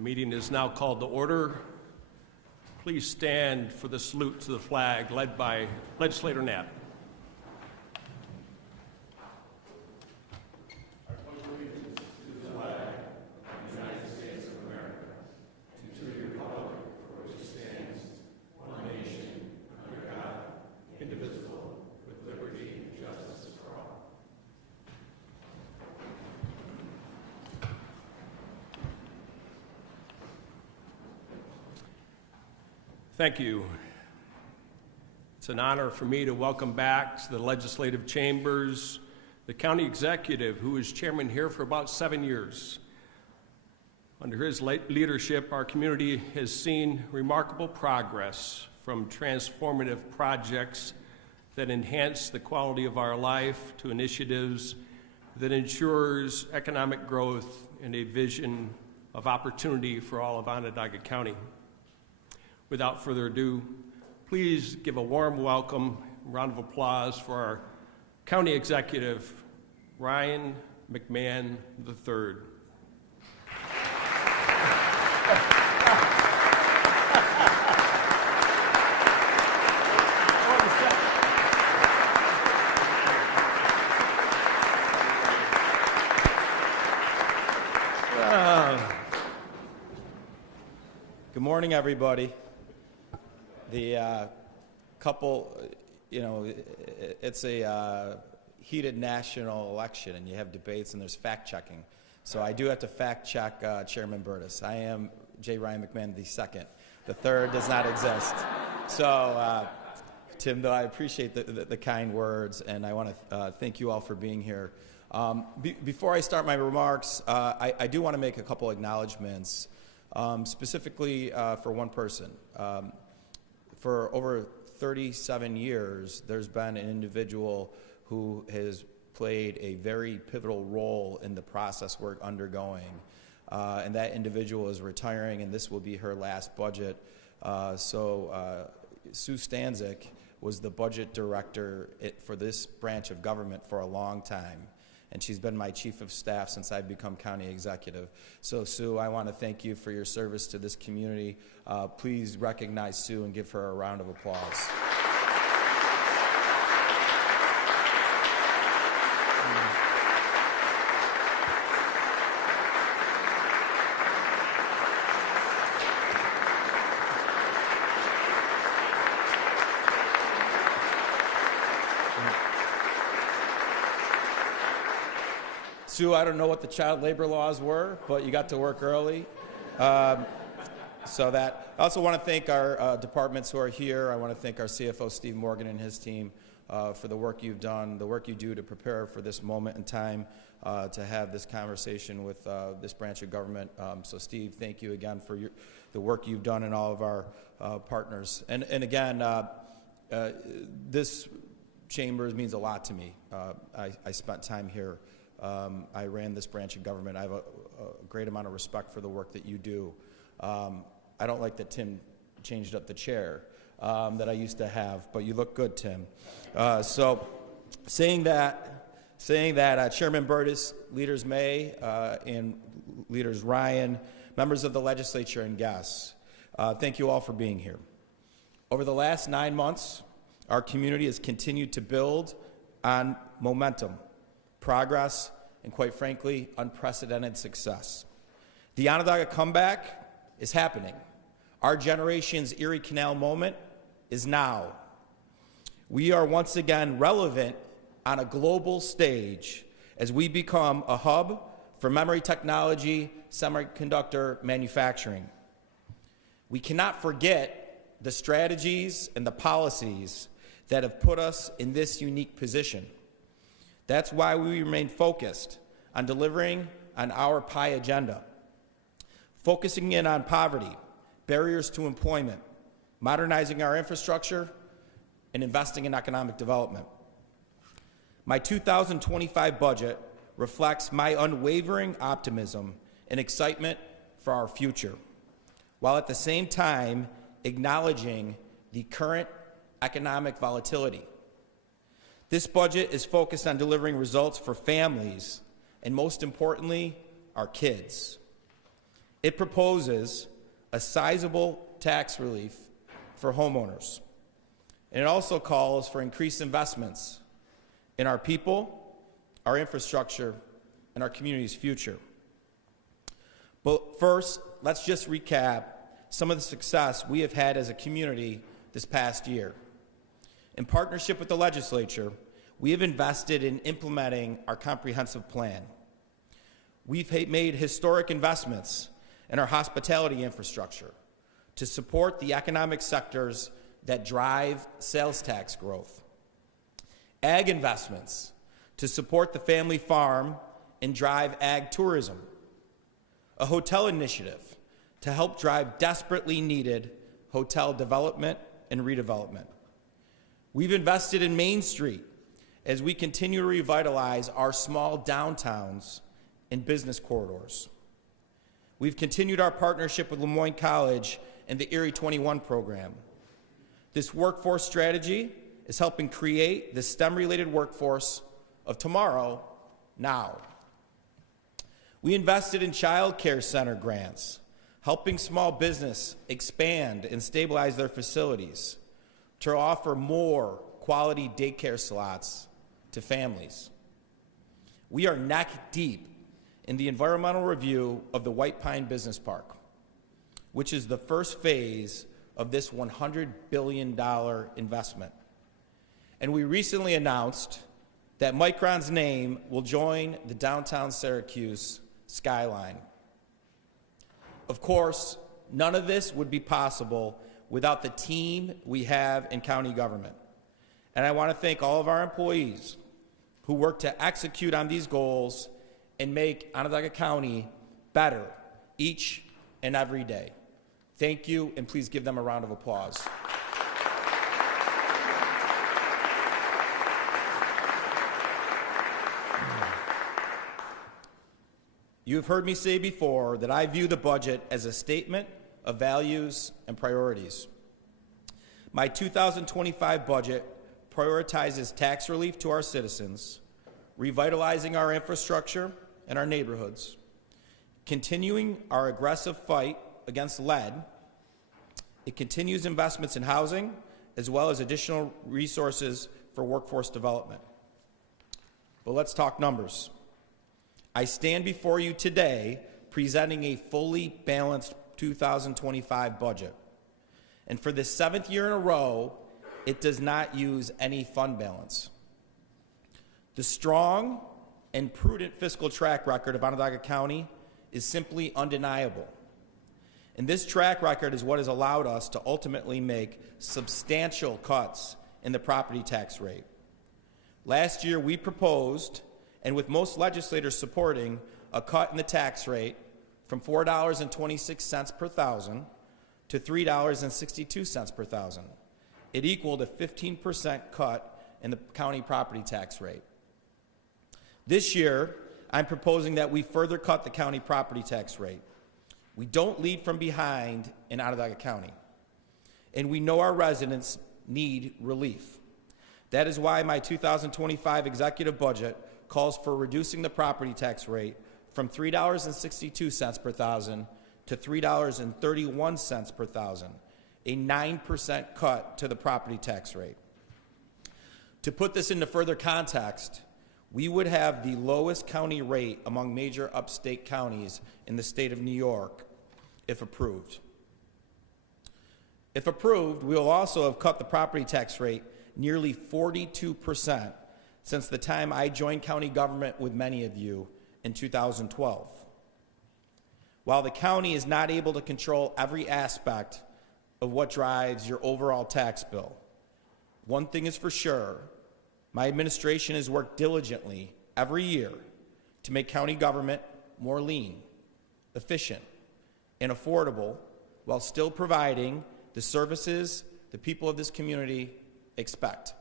meeting is now called to order. Please stand for the salute to the flag led by Legislator Knapp. Thank you. It's an honor for me to welcome back to the legislative chambers the county executive, who was chairman here for about 7 years. Under his leadership, our community has seen remarkable progress, from transformative projects that enhance the quality of our life to initiatives that ensures economic growth and a vision of opportunity for all of Onondaga County. Without further ado, please give a warm welcome, round of applause for our County Executive, Ryan McMahon III. Good morning, everybody. The it's a heated national election, and you have debates and there's fact-checking. So I do have to fact-check Chairman Burtis. I am J. Ryan McMahon II. The third does not exist. So, Tim, though, I appreciate the kind words, and I want to thank you all for being here. Before I start my remarks, I do want to make a couple acknowledgments, specifically for one person. For over 37 years, there's been an individual who has played a very pivotal role in the process we're undergoing. And that individual is retiring, and this will be her last budget. Sue Stanzik was the budget director for this branch of government for a long time. And she's been my chief of staff since I've become county executive. So, Sue, I want to thank you for your service to this community. Please recognize Sue and give her a round of applause. Sue, I don't know what the child labor laws were, but you got to work early. I also want to thank our departments who are here. I want to thank our CFO, Steve Morgan, and his team for the work you've done, the work you do to prepare for this moment in time to have this conversation with this branch of government. So, Steve, thank you again for the work you've done and all of our partners. And again, this chambers means a lot to me. I spent time here. I ran this branch of government. I have a great amount of respect for the work that you do. I don't like that Tim changed up the chair that I used to have, but you look good, Tim. So saying that, Chairman Burtis, Leaders May, and Leaders Ryan, members of the legislature, and guests, thank you all for being here. Over the last 9 months, our community has continued to build on momentum, progress, and quite frankly, unprecedented success. The Onondaga comeback is happening. Our generation's Erie Canal moment is now. We are once again relevant on a global stage as we become a hub for memory technology, semiconductor manufacturing. We cannot forget the strategies and the policies that have put us in this unique position. That's why we remain focused on delivering on our PIE agenda, focusing in on poverty, barriers to employment, modernizing our infrastructure, and investing in economic development. My 2025 budget reflects my unwavering optimism and excitement for our future, while at the same time acknowledging the current economic volatility. This budget is focused on delivering results for families and, most importantly, our kids. It proposes a sizable tax relief for homeowners. And it also calls for increased investments in our people, our infrastructure, and our community's future. But first, let's just recap some of the success we have had as a community this past year. In partnership with the legislature, we have invested in implementing our comprehensive plan. We've made historic investments in our hospitality infrastructure to support the economic sectors that drive sales tax growth. Ag investments to support the family farm and drive ag tourism. A hotel initiative to help drive desperately needed hotel development and redevelopment. We've invested in Main Street as we continue to revitalize our small downtowns and business corridors. We've continued our partnership with Lemoyne College and the Erie 21 program. This workforce strategy is helping create the STEM-related workforce of tomorrow, now. We invested in child care center grants, helping small business expand and stabilize their facilities to offer more quality daycare slots to families. We are neck deep in the environmental review of the White Pine Business Park, which is the first phase of this $100 billion investment. And we recently announced that Micron's name will join the downtown Syracuse skyline. Of course, none of this would be possible without the team we have in county government. And I want to thank all of our employees who work to execute on these goals and make Onondaga County better each and every day. Thank you, and please give them a round of applause. You have heard me say before that I view the budget as a statement of values and priorities. My 2025 budget prioritizes tax relief to our citizens, revitalizing our infrastructure and our neighborhoods, continuing our aggressive fight against lead. It continues investments in housing, as well as additional resources for workforce development. But let's talk numbers. I stand before you today presenting a fully balanced 2025 budget. And for the 7th year in a row, it does not use any fund balance. The strong and prudent fiscal track record of Onondaga County is simply undeniable. And this track record is what has allowed us to ultimately make substantial cuts in the property tax rate. Last year, we proposed, and with most legislators supporting, a cut in the tax rate from $4.26 per thousand to $3.62 per thousand. It equaled a 15% cut in the county property tax rate. This year, I'm proposing that we further cut the county property tax rate. We don't lead from behind in Onondaga County, and we know our residents need relief. That is why my 2025 executive budget calls for reducing the property tax rate from $3.62 per thousand to $3.31 per thousand, a 9% cut to the property tax rate. To put this into further context, we would have the lowest county rate among major upstate counties in the state of New York if approved. If approved, we will also have cut the property tax rate nearly 42% since the time I joined county government with many of you in 2012. While the county is not able to control every aspect of what drives your overall tax bill, one thing is for sure: my administration has worked diligently every year to make county government more lean, efficient, and affordable while still providing the services the people of this community expect.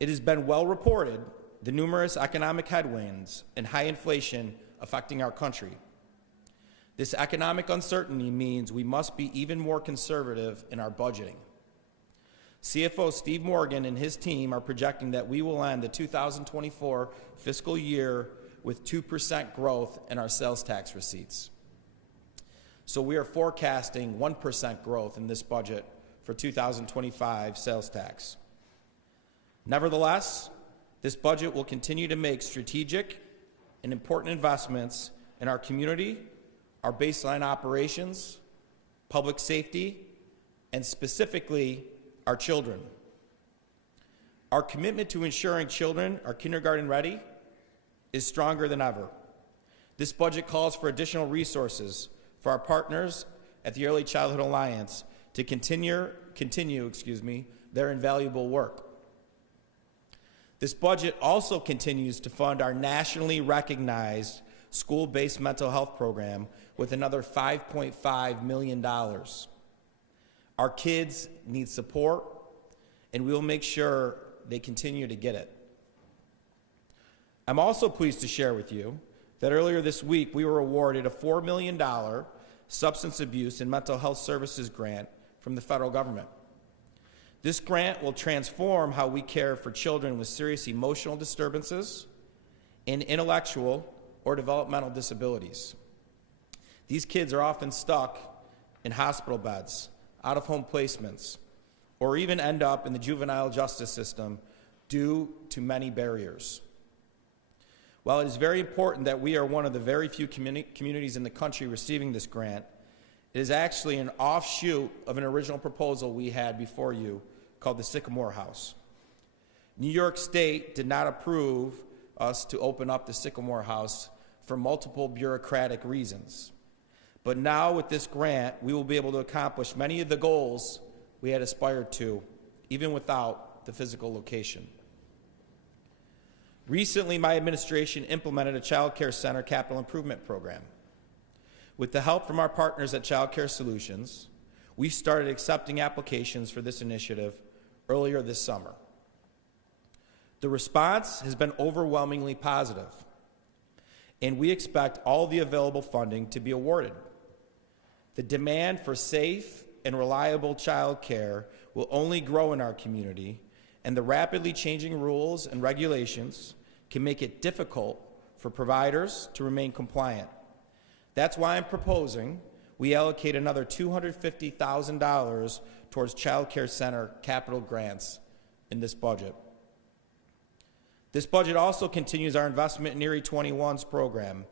It has been well reported the numerous economic headwinds and high inflation affecting our country. This economic uncertainty means we must be even more conservative in our budgeting. CFO Steve Morgan and his team are projecting that we will end the 2024 fiscal year with 2% growth in our sales tax receipts. So we are forecasting 1% growth in this budget for 2025 sales tax. Nevertheless, this budget will continue to make strategic and important investments in our community, our baseline operations, public safety, and specifically our children. Our commitment to ensuring children are kindergarten ready is stronger than ever. This budget calls for additional resources for our partners at the Early Childhood Alliance to continue their invaluable work. This budget also continues to fund our nationally recognized school-based mental health program with another $5.5 million. Our kids need support, and we will make sure they continue to get it. I'm also pleased to share with you that earlier this week we were awarded a $4 million substance abuse and mental health services grant from the federal government. This grant will transform how we care for children with serious emotional disturbances and intellectual or developmental disabilities. These kids are often stuck in hospital beds, out-of-home placements, or even end up in the juvenile justice system due to many barriers. While it is very important that we are one of the very few communities in the country receiving this grant, it is actually an offshoot of an original proposal we had before you called the Sycamore House. New York State did not approve us to open up the Sycamore House for multiple bureaucratic reasons. But now with this grant, we will be able to accomplish many of the goals we had aspired to, even without the physical location. Recently, my administration implemented a Child Care Center capital improvement program. With the help from our partners at Child Care Solutions, we started accepting applications for this initiative earlier this summer. The response has been overwhelmingly positive, and we expect all the available funding to be awarded. The demand for safe and reliable child care will only grow in our community, and the rapidly changing rules and regulations can make it difficult for providers to remain compliant. That's why I'm proposing we allocate another $250,000 towards Child Care Center capital grants in this budget. This budget also continues our investment in Erie 21's program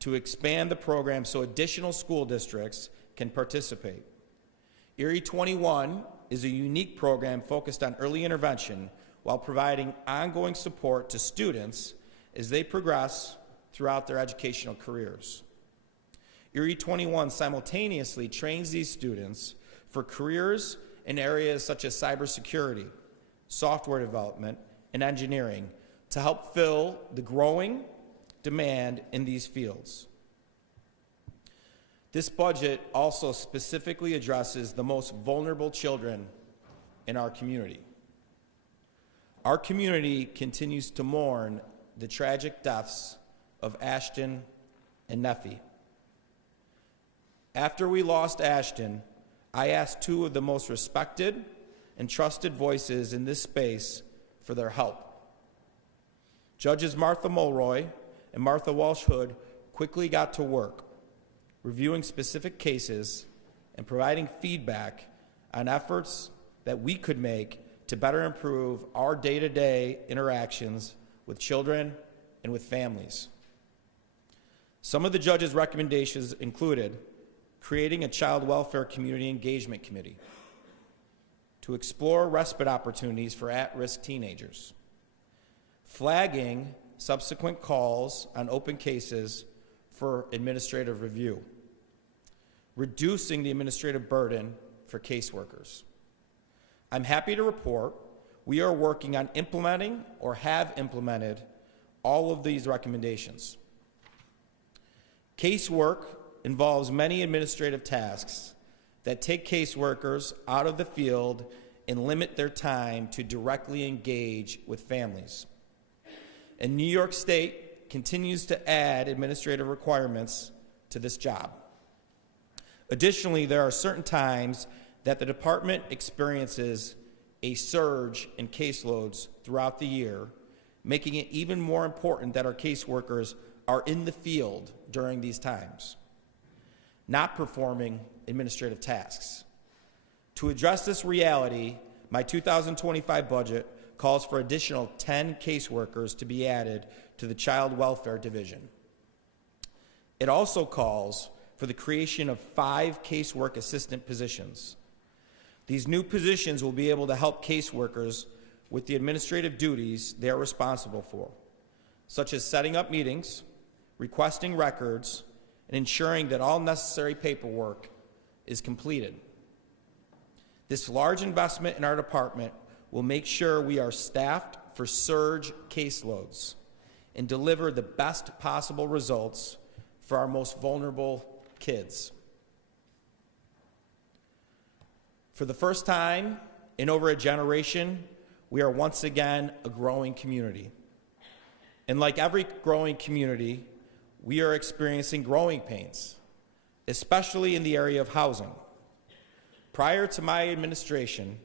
to expand the program so additional school districts can participate. Erie 21 is a unique program focused on early intervention while providing ongoing support to students as they progress throughout their educational careers. Erie 21 simultaneously trains these students for careers in areas such as cybersecurity, software development, and engineering to help fill the growing demand in these fields. This budget also specifically addresses the most vulnerable children in our community. Our community continues to mourn the tragic deaths of Ashton and Neffy. After we lost Ashton, I asked two of the most respected and trusted voices in this space for their help. Judges Martha Mulroy and Martha Walsh Hood quickly got to work, reviewing specific cases and providing feedback on efforts that we could make to better improve our day-to-day interactions with children and with families. Some of the judges' recommendations included creating a child welfare community engagement committee to explore respite opportunities for at-risk teenagers, flagging subsequent calls on open cases for administrative review, reducing the administrative burden for caseworkers. I'm happy to report we are working on implementing or have implemented all of these recommendations. Casework involves many administrative tasks that take caseworkers out of the field and limit their time to directly engage with families. And New York State continues to add administrative requirements to this job. Additionally, there are certain times that the department experiences a surge in caseloads throughout the year, making it even more important that our caseworkers are in the field during these times, not performing administrative tasks. To address this reality, my 2025 budget calls for additional 10 caseworkers to be added to the Child Welfare Division. It also calls for the creation of 5 casework assistant positions. These new positions will be able to help caseworkers with the administrative duties they are responsible for, such as setting up meetings, requesting records, and ensuring that all necessary paperwork is completed. This large investment in our department will make sure we are staffed for surge caseloads and deliver the best possible results for our most vulnerable kids. For the first time in over a generation, we are once again a growing community. And like every growing community, we are experiencing growing pains, especially in the area of housing. Prior to my administration,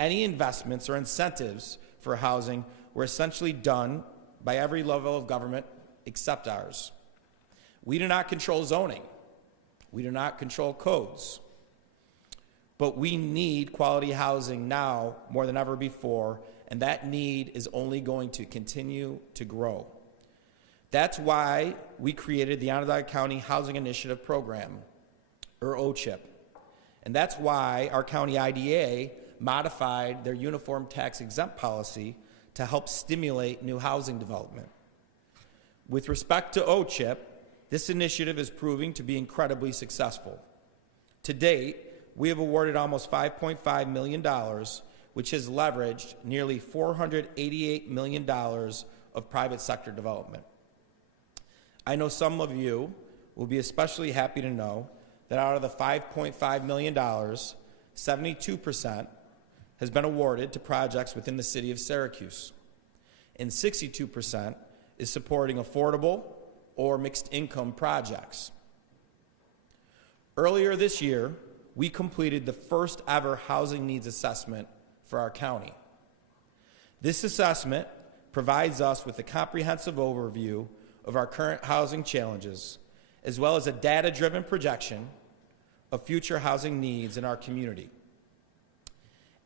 any investments or incentives for housing were essentially done by every level of government except ours. We do not control zoning. We do not control codes. But we need quality housing now more than ever before, and that need is only going to continue to grow. That's why we created the Onondaga County Housing Initiative Program, or OCHIP. And that's why our county IDA modified their uniform tax exempt policy to help stimulate new housing development. With respect to OCHIP, this initiative is proving to be incredibly successful. To date, we have awarded almost $5.5 million, which has leveraged nearly $488 million of private sector development. I know some of you will be especially happy to know that out of the $5.5 million, 72% has been awarded to projects within the city of Syracuse, and 62% is supporting affordable or mixed income projects. Earlier this year, we completed the first ever housing needs assessment for our county. This assessment provides us with a comprehensive overview of our current housing challenges, as well as a data-driven projection of future housing needs in our community.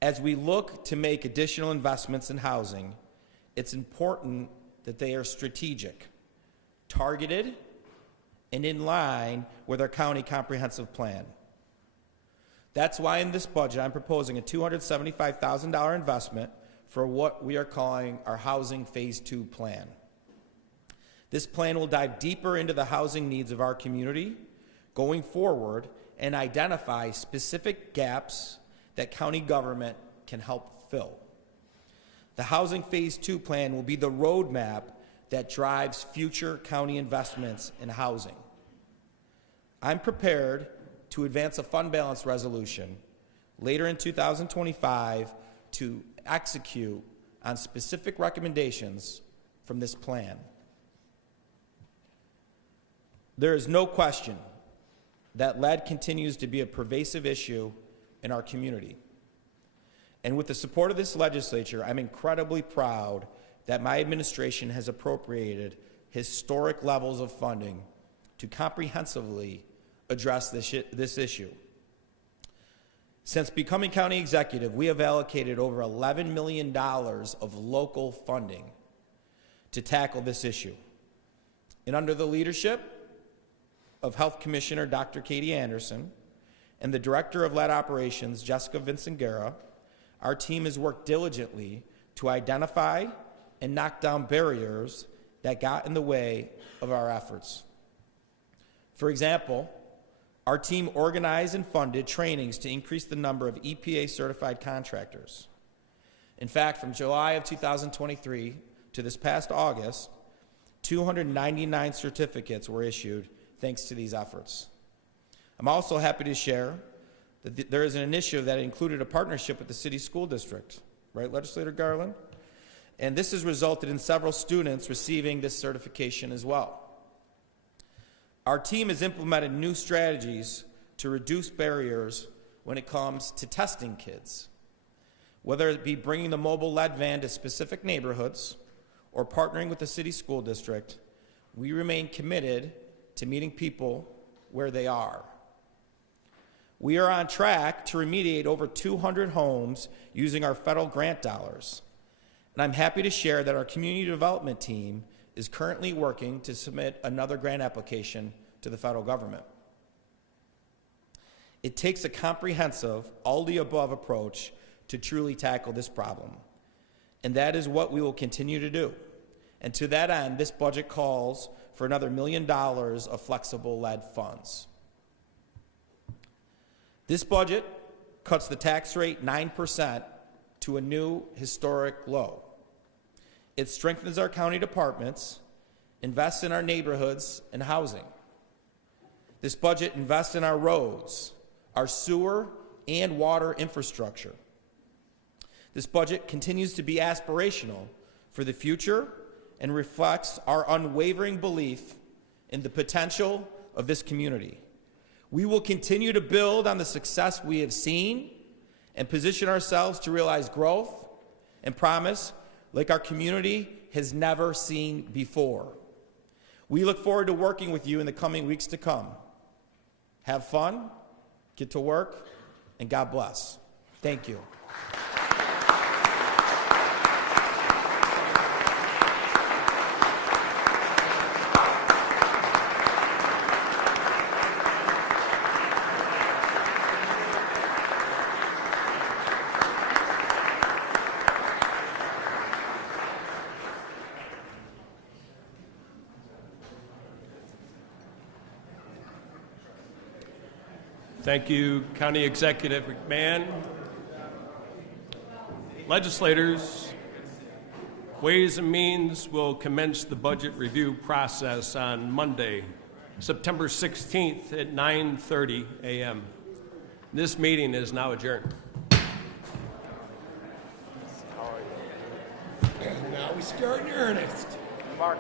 As we look to make additional investments in housing, it's important that they are strategic, targeted, and in line with our county comprehensive plan. That's why in this budget I'm proposing a $275,000 investment for what we are calling our Housing Phase 2 plan. This plan will dive deeper into the housing needs of our community going forward and identify specific gaps that county government can help fill. The Housing Phase 2 plan will be the roadmap that drives future county investments in housing. I'm prepared to advance a fund balance resolution later in 2025 to execute on specific recommendations from this plan. There is no question that lead continues to be a pervasive issue in our community. And with the support of this legislature, I'm incredibly proud that my administration has appropriated historic levels of funding to comprehensively address this issue. Since becoming county executive, we have allocated over $11 million of local funding to tackle this issue. And under the leadership of Health Commissioner Dr. Katie Anderson and the Director of Lead Operations, Jessica Vincent-Guerra, our team has worked diligently to identify and knock down barriers that got in the way of our efforts. For example, our team organized and funded trainings to increase the number of EPA-certified contractors. In fact, from July of 2023 to this past August, 299 certificates were issued thanks to these efforts. I'm also happy to share that there is an initiative that included a partnership with the city school district, right, Legislator Garland? And this has resulted in several students receiving this certification as well. Our team has implemented new strategies to reduce barriers when it comes to testing kids, whether it be bringing the mobile lead van to specific neighborhoods or partnering with the city school district. we remain committed to meeting people where they are. We are on track to remediate over 200 homes using our federal grant dollars. And I'm happy to share that our community development team is currently working to submit another grant application to the federal government. It takes a comprehensive, all-the-above approach to truly tackle this problem, and that is what we will continue to do. And to that end, this budget calls for another $1 million of flexible lead funds. This budget cuts the tax rate 9% to a new historic low. It strengthens our county departments, invests in our neighborhoods and housing. This budget invests in our roads, our sewer and water infrastructure. This budget continues to be aspirational for the future and reflects our unwavering belief in the potential of this community. We will continue to build on the success we have seen and position ourselves to realize growth and promise like our community has never seen before. We look forward to working with you in the coming weeks to come. Have fun, get to work, and God bless. Thank you. Thank you, County Executive McMahon. Legislators, Ways and Means will commence the budget review process on Monday, September 16th at 9:30 a.m. This meeting is now adjourned. Now we start in earnest. Mark.